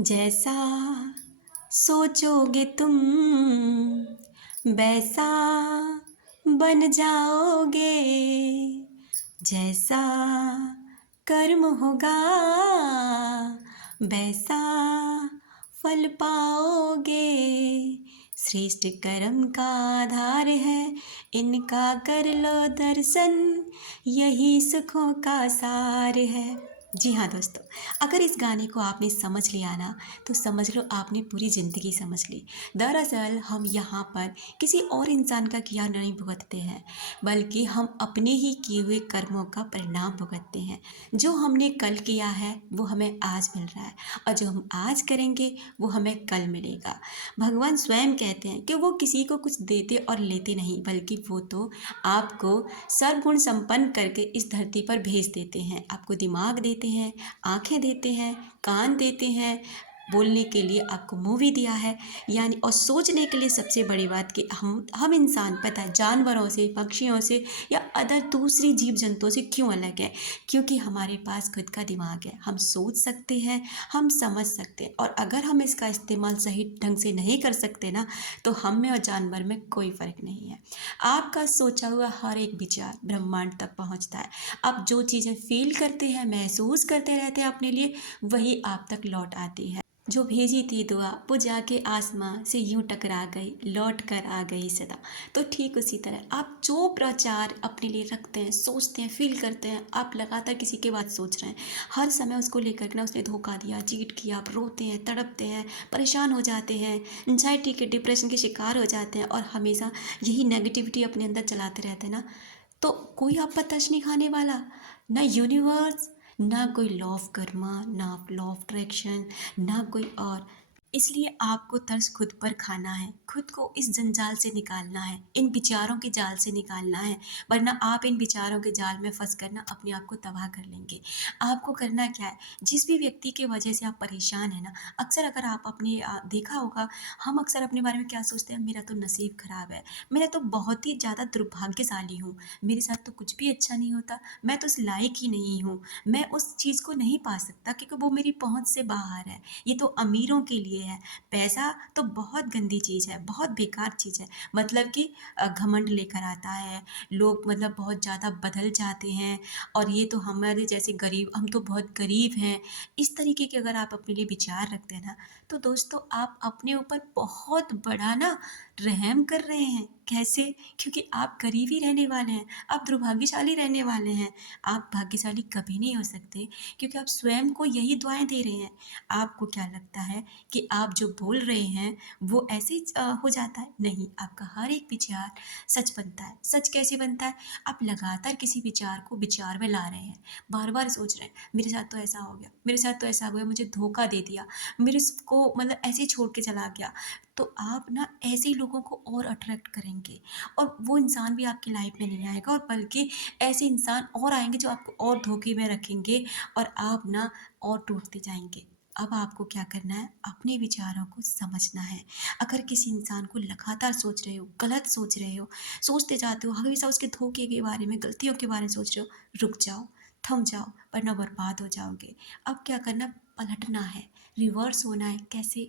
जैसा सोचोगे तुम वैसा बन जाओगे। जैसा कर्म होगा वैसा फल पाओगे। श्रेष्ठ कर्म का आधार है, इनका कर लो दर्शन, यही सुखों का सार है। जी हाँ दोस्तों, अगर इस गाने को आपने समझ लिया ना, तो समझ लो आपने पूरी ज़िंदगी समझ ली। दरअसल हम यहाँ पर किसी और इंसान का किया नहीं भुगतते हैं, बल्कि हम अपने ही किए हुए कर्मों का परिणाम भुगतते हैं। जो हमने कल किया है वो हमें आज मिल रहा है, और जो हम आज करेंगे वो हमें कल मिलेगा। भगवान स्वयं कहते हैं कि वो किसी को कुछ देते और लेते नहीं, बल्कि वो तो आपको सर्वगुण संपन्न करके इस धरती पर भेज देते हैं। आपको दिमाग देते हैं, आंखें देते हैं, कान देते हैं, बोलने के लिए आपको मुंह भी दिया है, यानी और सोचने के लिए सबसे बड़ी बात कि हम इंसान पता है जानवरों से, पक्षियों से या अदर दूसरी जीव जंतुओं से क्यों अलग है? क्योंकि हमारे पास खुद का दिमाग है, हम सोच सकते हैं, हम समझ सकते हैं, और अगर हम इसका इस्तेमाल सही ढंग से नहीं कर सकते ना, तो हम में और जानवर में कोई फ़र्क नहीं है। आपका सोचा हुआ हर एक विचार ब्रह्मांड तक पहुंचता है। आप जो चीज़ें फील करते हैं, महसूस करते रहते हैं अपने लिए, वही आप तक लौट आती है। जो भेजी थी दुआ वो जाके आसमां से यूं टकरा गई, लौट कर आ गई सदा। तो ठीक उसी तरह आप जो प्रचार अपने लिए रखते हैं, सोचते हैं, फील करते हैं, आप लगातार किसी के बात सोच रहे हैं, हर समय उसको लेकर के ना उसने धोखा दिया, चीट किया, आप रोते हैं, तड़पते हैं, परेशान हो जाते हैं, एंजाइटी के, डिप्रेशन के शिकार हो जाते हैं, और हमेशा यही नेगेटिविटी अपने अंदर चलाते रहते हैं ना, तो कोई आप पर टच नहीं खाने वाला। ना यूनिवर्स, ना कोई लॉ ऑफ कर्मा, ना लॉ ऑफ अट्रैक्शन, ना कोई और। इसलिए आपको तर्स खुद पर खाना है, खुद को इस जंजाल से निकालना है, इन विचारों के जाल से निकालना है, वरना आप इन विचारों के जाल में फंस कर ना अपने आप को तबाह कर लेंगे। आपको करना क्या है, जिस भी व्यक्ति की वजह से आप परेशान हैं ना, अक्सर अगर आप अपने देखा होगा, हम अक्सर अपने बारे में क्या सोचते हैं, मेरा तो नसीब खराब है, मैं तो बहुत ही ज़्यादा दुर्भाग्यशाली हूँ, मेरे साथ तो कुछ भी अच्छा नहीं होता, मैं तो उस लायक ही नहीं हूँ, मैं उस चीज़ को नहीं पा सकता क्योंकि वो मेरी पहुँच से बाहर है, ये तो अमीरों के लिए है। पैसा तो बहुत गंदी चीज़ है, बहुत बेकार चीज़ है, मतलब कि घमंड लेकर आता है, लोग मतलब बहुत ज़्यादा बदल जाते हैं, और ये तो हमारे जैसे गरीब, हम तो बहुत गरीब हैं, इस तरीके के अगर आप अपने लिए विचार रखते हैं ना, तो दोस्तों आप अपने ऊपर बहुत बड़ा ना रहम कर रहे हैं। कैसे? क्योंकि आप गरीब ही रहने वाले हैं, आप दुर्भाग्यशाली रहने वाले हैं। आप भाग्यशाली कभी नहीं हो सकते, क्योंकि आप स्वयं को यही दुआएं दे रहे हैं। आपको क्या लगता है कि आप जो बोल रहे हैं वो ऐसे ही हो जाता है? नहीं, आपका हर एक विचार सच बनता है। सच कैसे बनता है? आप लगातार किसी विचार को विचार में ला रहे हैं, बार बार सोच रहे हैं, मेरे साथ तो ऐसा हो गया, मेरे साथ तो ऐसा हो गया, मुझे धोखा दे दिया, मेरे को मतलब ऐसे ही छोड़ के चला गया। तो आप ना ऐसे ही लोगों को और अट्रैक्ट करेंगे, और वो इंसान भी आपकी लाइफ में नहीं आएगा, और बल्कि ऐसे इंसान और आएंगे जो आपको और धोखे में रखेंगे, और आप ना और टूटते जाएंगे। अब आपको क्या करना है, अपने विचारों को समझना है। अगर किसी इंसान को लगातार सोच रहे हो, गलत सोच रहे हो, सोचते जाते हो, हमेशा उसके धोखे के बारे में, गलतियों के बारे में सोच रहे हो, रुक जाओ, थम जाओ, वरना बर्बाद हो जाओगे। अब क्या करना, पलटना है, रिवर्स होना है। कैसे?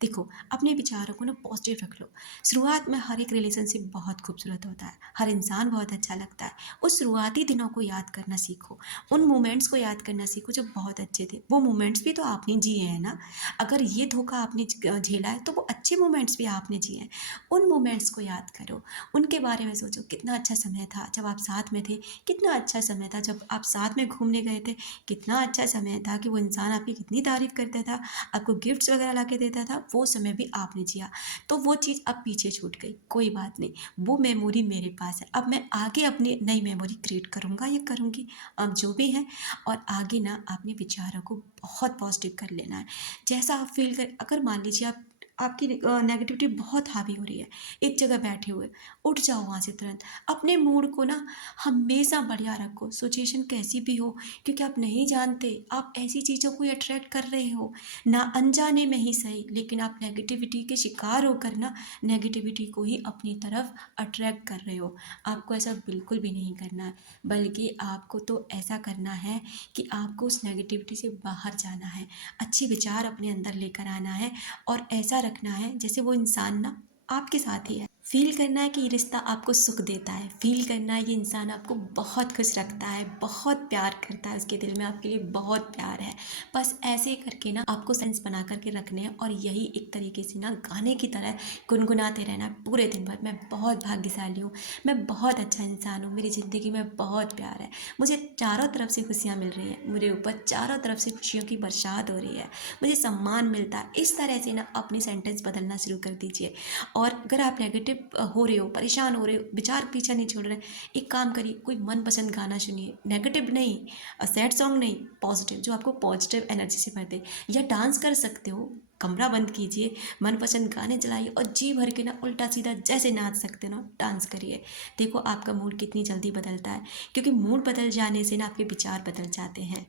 देखो, अपने विचारों को ना पॉजिटिव रख लो। शुरुआत में हर एक रिलेशनशिप बहुत खूबसूरत होता है, हर इंसान बहुत अच्छा लगता है। उस शुरुआती दिनों को याद करना सीखो, उन मोमेंट्स को याद करना सीखो जो बहुत अच्छे थे। वो मोमेंट्स भी तो आपने जिए हैं ना। अगर ये धोखा आपने झेला है, तो वो अच्छे मोमेंट्स भी आपने जिए हैं। उन मोमेंट्स को याद करो, उनके बारे में सोचो, कितना अच्छा समय था जब आप साथ में थे, कितना अच्छा समय था जब आप साथ में घूमने गए थे, कितना अच्छा समय था कि वो इंसान आपकी कितनी तारीफ़ करता था, आपको गिफ्ट्स वगैरह ला के देता था, वो समय भी आपने जिया। तो वो चीज़ अब पीछे छूट गई, कोई बात नहीं, वो मेमोरी मेरे पास है। अब मैं आगे अपनी नई मेमोरी क्रिएट करूँगा या करूँगी, अब जो भी है। और आगे ना अपने विचारों को बहुत पॉजिटिव कर लेना है। जैसा आप फील कर, अगर मान लीजिए आप आपकी नेगेटिविटी बहुत हावी हो रही है, एक जगह बैठे हुए, उठ जाओ वहाँ से तुरंत। अपने मूड को ना हमेशा बढ़िया रखो, सिचुएशन कैसी भी हो, क्योंकि आप नहीं जानते आप ऐसी चीज़ों को अट्रैक्ट कर रहे हो, ना अनजाने में ही सही, लेकिन आप नेगेटिविटी के शिकार होकर ना नेगेटिविटी को ही अपनी तरफ अट्रैक्ट कर रहे हो। आपको ऐसा बिल्कुल भी नहीं करना है, बल्कि आपको तो ऐसा करना है कि आपको उस नेगेटिविटी से बाहर जाना है, अच्छे विचार अपने अंदर लेकर आना है और ऐसा रखना है जैसे वो इंसान ना आपके साथ ही है। फील करना है कि ये रिश्ता आपको सुख देता है, फील करना है ये इंसान आपको बहुत खुश रखता है, बहुत प्यार करता है, उसके दिल में आपके लिए बहुत प्यार है। बस ऐसे ही करके ना आपको सेंस बना करके रखने हैं और यही एक तरीके से ना गाने की तरह गुनगुनाते रहना है पूरे दिन भर। मैं बहुत भाग्यशाली हूँ, मैं बहुत अच्छा इंसान हूँ, मेरी ज़िंदगी में बहुत प्यार है, मुझे चारों तरफ से खुशियाँ मिल रही हैं, मेरे ऊपर चारों तरफ से खुशियों की बरसात हो रही है, मुझे सम्मान मिलता है। इस तरह से ना अपनी सेंटेंस बदलना शुरू कर दीजिए। और अगर आप नेगेटिव हो रहे हो, परेशान हो रहे हो, विचार पीछा नहीं छोड़ रहे, एक काम करिए, कोई मनपसंद गाना सुनिए, नेगेटिव नहीं, सैड सॉन्ग नहीं, पॉजिटिव, जो आपको पॉजिटिव एनर्जी से भर दे। या डांस कर सकते हो, कमरा बंद कीजिए, मनपसंद गाने चलाइए और जी भर के ना उल्टा सीधा जैसे नाच सकते हो ना डांस करिए। देखो आपका मूड कितनी जल्दी बदलता है, क्योंकि मूड बदल जाने से ना आपके विचार बदल जाते हैं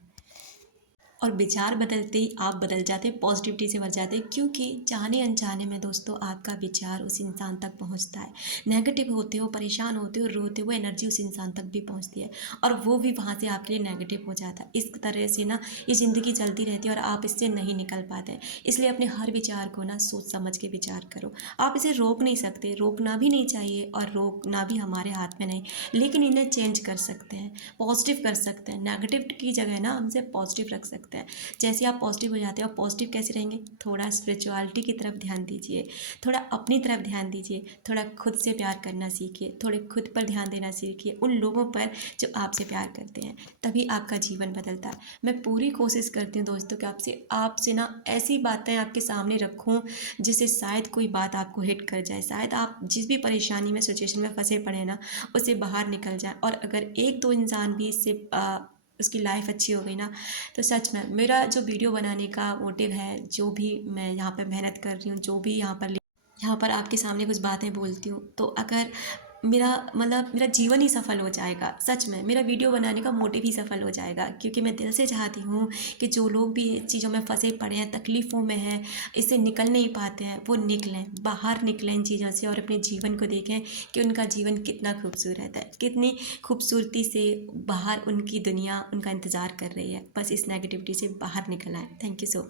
और विचार बदलते ही आप बदल जाते हैं, पॉजिटिविटी से भर जाते हैं, क्योंकि जाने अनजाने में दोस्तों आपका विचार उस इंसान तक पहुंचता है। नेगेटिव होते हो, परेशान होते हो, रोते हो, एनर्जी उस इंसान तक भी पहुंचती है और वो भी वहाँ से आपके लिए नेगेटिव हो जाता है। इस तरह से ना ये ज़िंदगी चलती रहती है और आप इससे नहीं निकल पाते हैं। इसलिए अपने हर विचार को ना सोच समझ के विचार करो। आप इसे रोक नहीं सकते, रोकना भी नहीं चाहिए और रोकना भी हमारे हाथ में नहीं, लेकिन इन्हें चेंज कर सकते हैं, पॉजिटिव कर सकते हैं। नेगेटिव की जगह ना हम इसे पॉजिटिव रख सकते हैं। जैसे आप पॉजिटिव हो जाते हो, आप पॉजिटिव कैसे रहेंगे, थोड़ा स्पिरिचुअलिटी की तरफ ध्यान दीजिए, थोड़ा अपनी तरफ ध्यान दीजिए, थोड़ा खुद से प्यार करना सीखिए, थोड़े खुद पर ध्यान देना सीखिए, उन लोगों पर जो आपसे प्यार करते हैं, तभी आपका जीवन बदलता है। मैं पूरी कोशिश करती हूँ दोस्तों कि आपसे आपसे ना ऐसी बातें आपके सामने रखूँ जिससे शायद कोई बात आपको हिट कर जाए, शायद आप जिस भी परेशानी में, सिचुएशन में फंसे पड़े ना, उससे बाहर निकल जाए। और अगर एक दो इंसान भी इससे उसकी लाइफ अच्छी हो गई ना, तो सच में मेरा जो वीडियो बनाने का मोटिव है, जो भी मैं यहाँ पे मेहनत कर रही हूँ, जो भी यहाँ पर आपके सामने कुछ बातें बोलती हूँ, तो अगर मेरा मतलब मेरा जीवन ही सफल हो जाएगा। सच में मेरा वीडियो बनाने का मोटिव ही सफल हो जाएगा, क्योंकि मैं दिल से चाहती हूँ कि जो लोग भी इस चीज़ों में फंसे पड़े हैं, तकलीफ़ों में हैं, इससे निकल नहीं पाते हैं, वो निकलें, बाहर निकलें इन चीज़ों से और अपने जीवन को देखें कि उनका जीवन कितना खूबसूरत है, कितनी खूबसूरती से बाहर उनकी दुनिया उनका इंतज़ार कर रही है। बस इस नेगेटिविटी से बाहर निकल आए। Thank you so